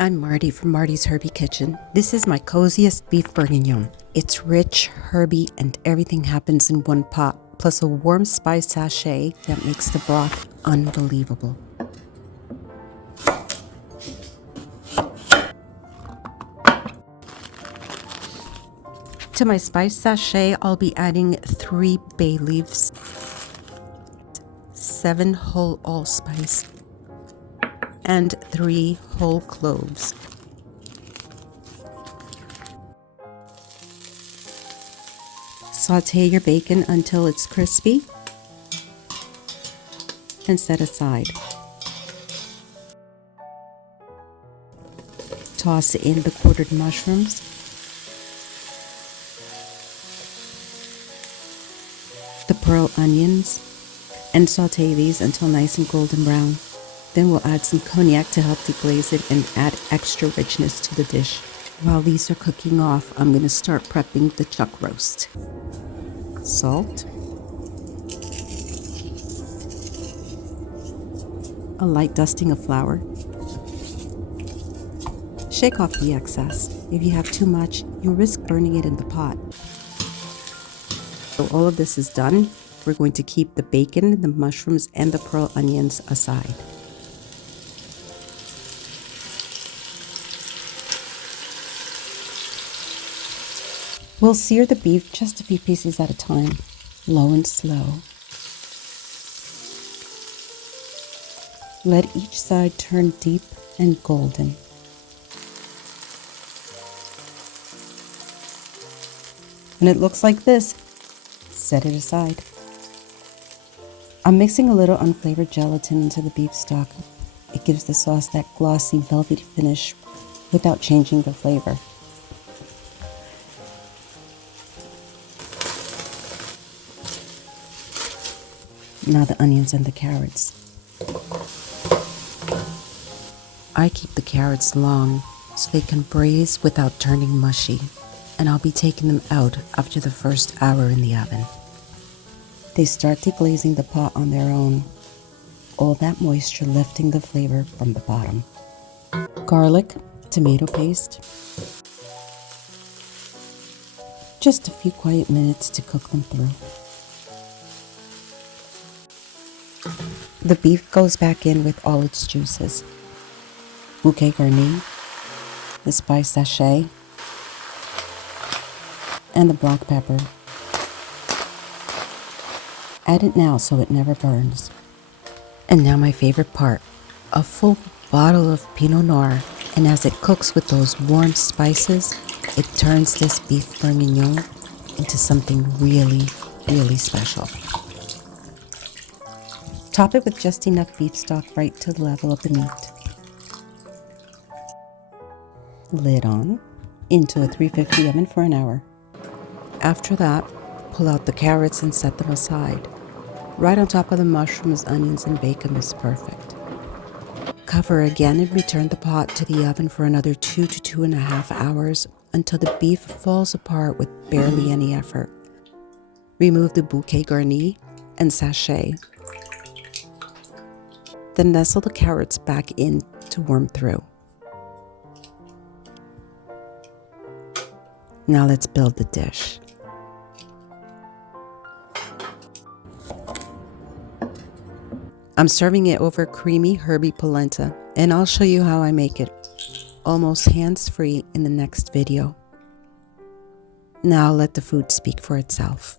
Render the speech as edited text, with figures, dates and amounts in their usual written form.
I'm Marty from Marty's Herby Kitchen. This is my coziest beef bourguignon. It's rich, herby, and everything happens in one pot, plus a warm spice sachet that makes the broth unbelievable. To my spice sachet, I'll be adding 3 bay leaves, 7 whole allspice, and 3 whole cloves. Sauté your bacon until it's crispy and set aside. Toss in the quartered mushrooms, the pearl onions, and sauté these until nice and golden brown. Then we'll add some cognac to help deglaze it and add extra richness to the dish. While these are cooking off, I'm going to start prepping the chuck roast. Salt, a light dusting of flour. Shake off the excess. If you have too much, you risk burning it in the pot. So all of this is done. We're going to keep the bacon, the mushrooms, and the pearl onions aside. We'll sear the beef just a few pieces at a time, low and slow. Let each side turn deep and golden. When it looks like this, set it aside. I'm mixing a little unflavored gelatin into the beef stock. It gives the sauce that glossy, velvety finish without changing the flavor. Now the onions and the carrots. I keep the carrots long so they can braise without turning mushy, and I'll be taking them out after the first hour in the oven. They start deglazing the pot on their own, all that moisture lifting the flavor from the bottom. Garlic, tomato paste. Just a few quiet minutes to cook them through. The beef goes back in with all its juices. Bouquet garni, the spice sachet, and the black pepper. Add it now so it never burns. And now my favorite part, a full bottle of Pinot Noir. And as it cooks with those warm spices, it turns this beef bourguignon into something really, really special. Top it with just enough beef stock right to the level of the meat. Lid on, into a 350 oven for an hour. After that, pull out the carrots and set them aside. Right on top of the mushrooms, onions, and bacon is perfect. Cover again and return the pot to the oven for another 2 to 2.5 hours until the beef falls apart with barely any effort. Remove the bouquet garni and sachet. Then nestle the carrots back in to warm through. Now let's build the dish. I'm serving it over creamy herby polenta, and I'll show you how I make it, almost hands-free, in the next video. Now let the food speak for itself.